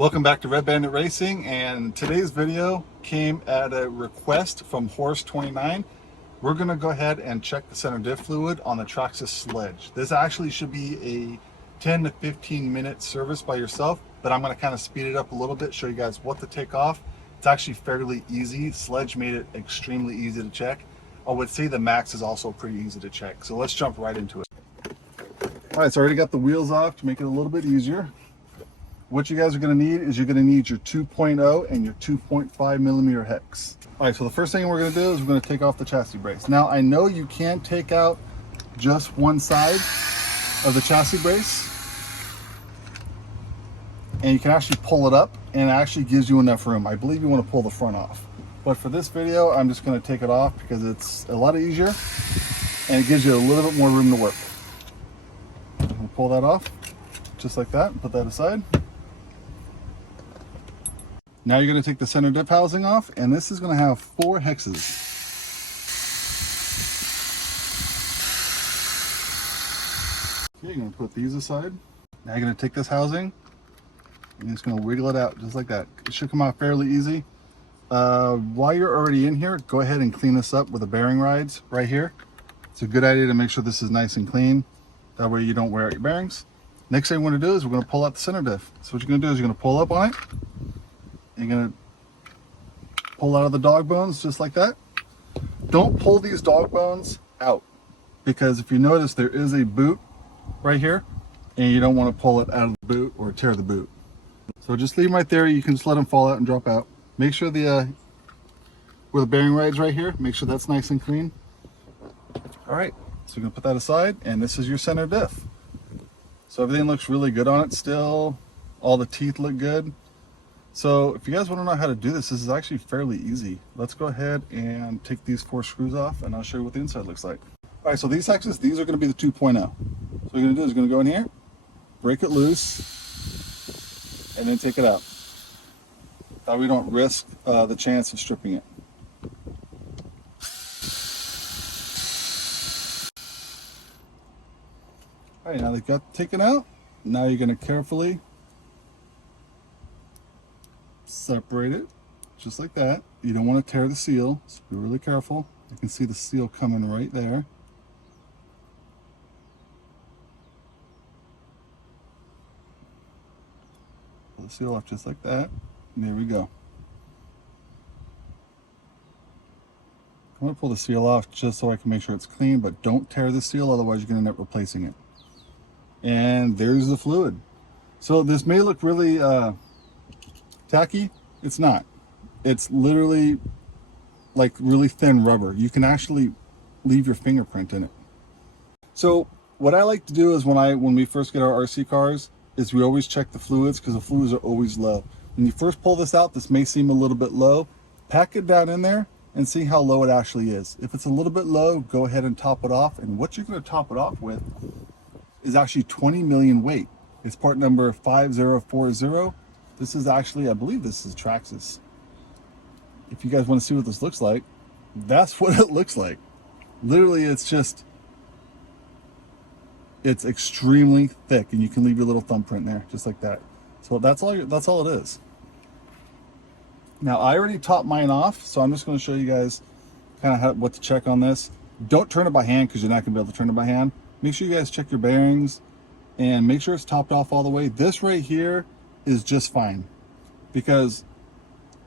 Welcome back to Red Bandit Racing, and today's video came at a request from Horse29. We're going to go ahead and check the center diff fluid on the Traxxas Sledge. This actually should be a 10 to 15 minute service by yourself, but I'm going to kind of speed it up a little bit, show you guys what to take off. It's actually fairly easy. Sledge made it extremely easy to check. I would say the Max is also pretty easy to check, so let's jump right into it. All right, so I already got the wheels off to make it a little bit easier. What you guys are going to need is you're going to need your 2.0 and your 2.5 millimeter hex. All right, so the first thing we're going to do is we're going to take off the chassis brace. Now, I know you can take out just one side of the chassis brace, and you can actually pull it up, and it actually gives you enough room. I believe you want to pull the front off. But for this video, I'm just going to take it off because it's a lot easier, and it gives you a little bit more room to work. We'll pull that off, just like that, and put that aside. Now you're going to take the center dip housing off, and this is going to have 4 hexes. Okay, you're going to put these aside. Now you're going to take this housing, and you're just going to wiggle it out just like that. It should come out fairly easy. While you're already in here, go ahead and clean this up with the bearing rides right here. It's a good idea to make sure this is nice and clean. That way you don't wear out your bearings. Next thing we're going to do is we're going to pull out the center diff. So what you're going to do is you're going to pull up on it. You're going to pull out of the dog bones just like that. Don't pull these dog bones out, because if you notice there is a boot right here, and you don't want to pull it out of the boot or tear the boot. So just leave them right there. You can just let them fall out and drop out. Make sure where the bearing ride's right here, make sure that's nice and clean. All right, so we're going to put that aside, and this is your center diff. So everything looks really good on it still. All the teeth look good. So if you guys want to know how to do this, this is actually fairly easy. Let's go ahead and take these 4 screws off, and I'll show you what the inside looks like. All right, so these hexes, these are going to be the 2.0. So what you're going to do is you're going to go in here, break it loose, and then take it out. That way we don't risk the chance of stripping it. All right, now they've got taken out. Now you're going to carefully separate it just like that. You don't want to tear the seal, so be really careful. You can see the seal coming right there. Pull the seal off just like that, and there we go. I'm going to pull the seal off just so I can make sure it's clean, but don't tear the seal, otherwise you're going to end up replacing it. And there's the fluid. So this may look really tacky. It's not. It's literally like really thin rubber. You can actually leave your fingerprint in it. So what I like to do is when we first get our RC cars is we always check the fluids, because the fluids are always low. When you first pull this out, this may seem a little bit low. Pack it down in there and see how low it actually is. If it's a little bit low, go ahead and top it off. And what you're going to top it off with is actually 20 million weight. It's part number 5040. This is actually, I believe this is Traxxas. If you guys want to see what this looks like, that's what it looks like. Literally, it's extremely thick, and you can leave your little thumbprint there, just like that. So that's all it is. Now, I already topped mine off, so I'm just going to show you guys kind of what to check on this. Don't turn it by hand, because you're not going to be able to turn it by hand. Make sure you guys check your bearings and make sure it's topped off all the way. This right here is just fine, because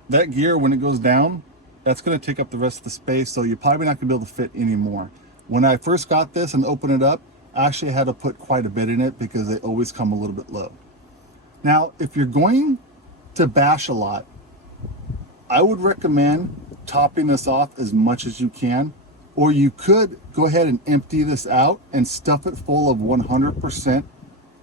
that gear, when it goes down, that's going to take up the rest of the space, so you're probably not going to be able to fit anymore. When I first got this and opened it up, I actually had to put quite a bit in it because they always come a little bit low. Now, if you're going to bash a lot, I would recommend topping this off as much as you can. Or you could go ahead and empty this out and stuff it full of 100%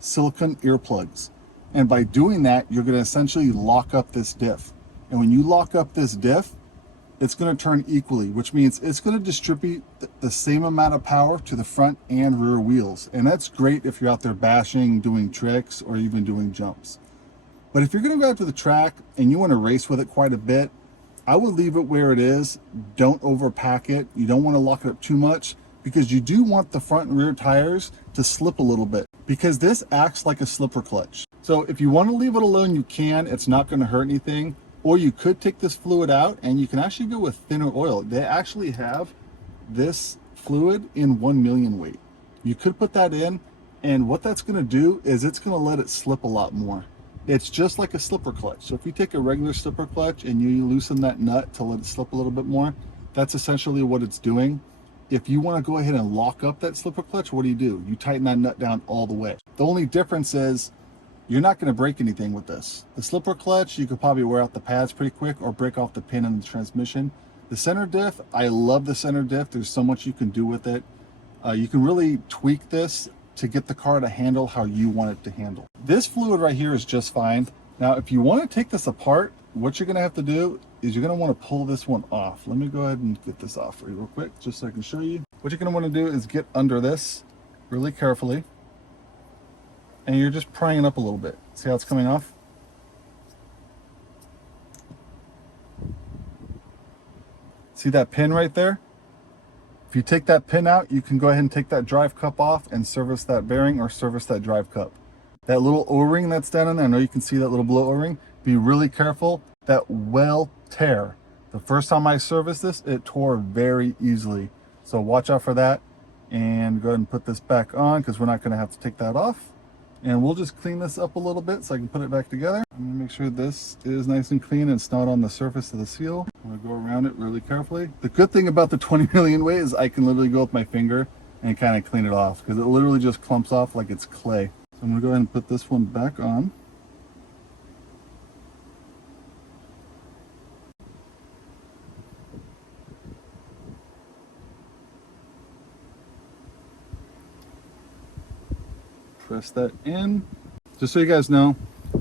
silicone earplugs. And by doing that, you're going to essentially lock up this diff. And when you lock up this diff, it's going to turn equally, which means it's going to distribute the same amount of power to the front and rear wheels. And that's great if you're out there bashing, doing tricks, or even doing jumps. But if you're going to go out to the track and you want to race with it quite a bit, I would leave it where it is. Don't overpack it. You don't want to lock it up too much, because you do want the front and rear tires to slip a little bit, because this acts like a slipper clutch. So So if you want to leave it alone, you can. It's not going to hurt anything. Or you could take this fluid out and you can actually go with thinner oil. They actually have this fluid in 1 million weight. You could put that in, and what that's going to do is it's going to let it slip a lot more. It's just like a slipper clutch. So if you take a regular slipper clutch and you loosen that nut to let it slip a little bit more, that's essentially what it's doing. If you want to go ahead and lock up that slipper clutch, what do? You tighten that nut down all the way. The only difference is you're not going to break anything with this. The slipper clutch, you could probably wear out the pads pretty quick or break off the pin in the transmission. The center diff, I love the center diff. There's so much you can do with it. You can really tweak this to get the car to handle how you want it to handle. This fluid right here is just fine. Now, if you want to take this apart, what you're going to have to do is you're going to want to pull this one off. Let me go ahead and get this off for you real quick, just so I can show you. What you're going to want to do is get under this really carefully. And you're just prying it up a little bit. See how it's coming off? See that pin right there? If you take that pin out, you can go ahead and take that drive cup off and service that bearing or service that drive cup. That little O-ring that's down in there, I know you can see that little blue O-ring. Be really careful. That will tear. The first time I serviced this, it tore very easily. So watch out for that. And go ahead and put this back on because we're not going to have to take that off. And we'll just clean this up a little bit so I can put it back together. I'm gonna make sure this is nice and clean and it's not on the surface of the seal. I'm gonna go around it really carefully. The good thing about the 20 million weight is I can literally go with my finger and kind of clean it off because it literally just clumps off like it's clay. So I'm gonna go ahead and put this one back on. Press that in. Just so you guys know,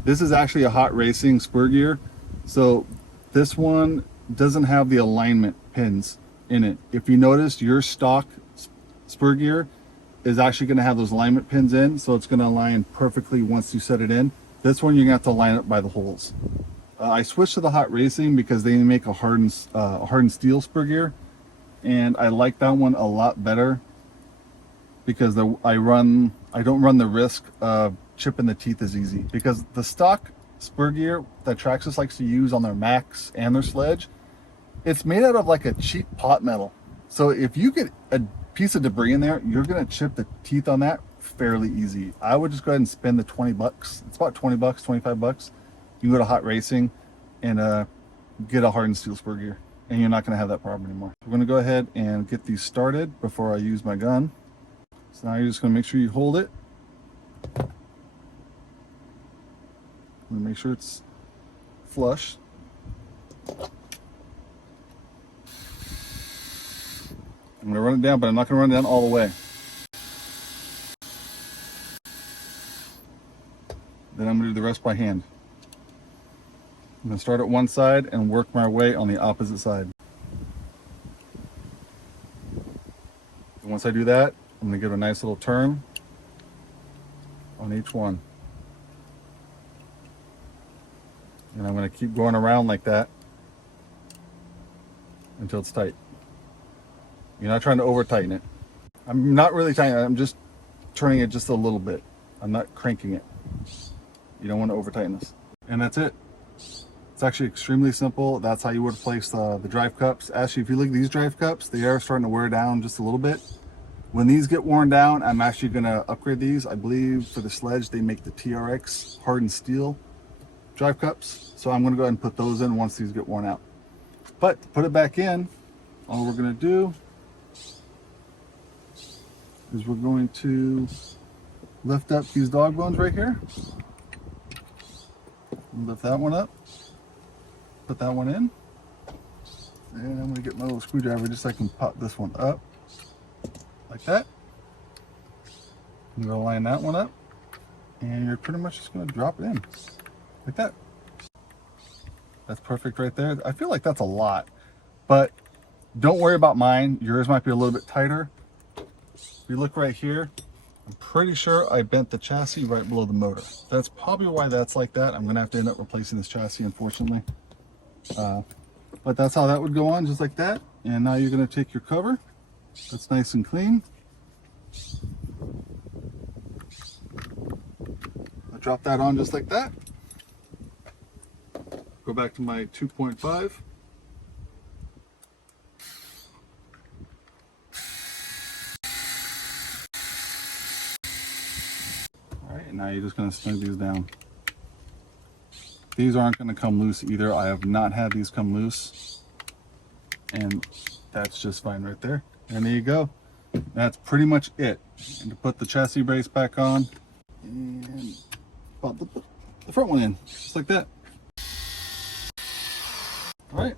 this is actually a hot racing spur gear. So this one doesn't have the alignment pins in it. If you notice, your stock spur gear is actually going to have those alignment pins in, so it's going to align perfectly once you set it in. This one, you're going to have to line it by the holes. I switched to the hot racing because they make a hardened steel spur gear, and I like that one a lot better because I don't run the risk of chipping the teeth as easy. Because the stock spur gear that Traxxas likes to use on their Max and their Sledge, it's made out of like a cheap pot metal. So if you get a piece of debris in there, you're gonna chip the teeth on that fairly easy. I would just go ahead and spend the 20 bucks. It's about 20 bucks, 25 bucks. You can go to Hot Racing and get a hardened steel spur gear, and you're not gonna have that problem anymore. We're gonna go ahead and get these started before I use my gun. So now you're just going to make sure you hold it. And make sure it's flush. I'm going to run it down, but I'm not going to run it down all the way. Then I'm going to do the rest by hand. I'm going to start at one side and work my way on the opposite side. And once I do that, I'm going to give it a nice little turn on each one. And I'm going to keep going around like that until it's tight. You're not trying to over tighten it. I'm not really tightening it, I'm just turning it just a little bit. I'm not cranking it. You don't want to over tighten this. And that's it. It's actually extremely simple. That's how you would place the drive cups. Actually, if you look at these drive cups, they are starting to wear down just a little bit. When these get worn down, I'm actually going to upgrade these. I believe for the Sledge, they make the TRX hardened steel drive cups. So I'm going to go ahead and put those in once these get worn out. But to put it back in, all we're going to do is we're going to lift up these dog bones right here. Lift that one up. Put that one in. And I'm going to get my little screwdriver just so I can pop this one up. Like that. I'm going to line that one up, and you're pretty much just going to drop it in like that. That's perfect right there. I feel like that's a lot, but don't worry about mine. Yours might be a little bit tighter. If you look right here, I'm pretty sure I bent the chassis right below the motor. That's probably why that's like that. I'm going to have to end up replacing this chassis, unfortunately. But that's how that would go on, just like that. And now you're going to take your cover. That's nice and clean. drop that on just like that. Go back to my 2.5. All right, and now you're just going to snug these down. These aren't going to come loose either. I have not had these come loose, and that's just fine right there. And there you go. That's pretty much it. And to put the chassis brace back on, and pop the front one in, just like that. All right,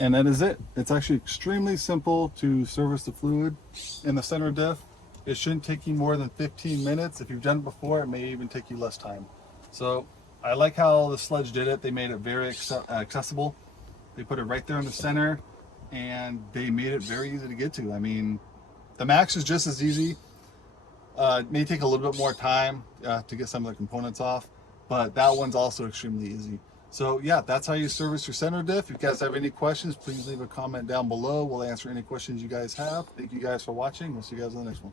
and that is it. It's actually extremely simple to service the fluid in the center diff. It shouldn't take you more than 15 minutes. If you've done it before, it may even take you less time. So I like how the Sledge did it. They made it very accessible. They put it right there in the center, and they made it very easy to get to. I mean, the Max is just as easy. It may take a little bit more time to get some of the components off, but that one's also extremely easy. So yeah, that's how you service your center diff. If you guys have any questions, please leave a comment down below. We'll answer any questions you guys have. Thank you guys for watching. We'll see you guys in the next one.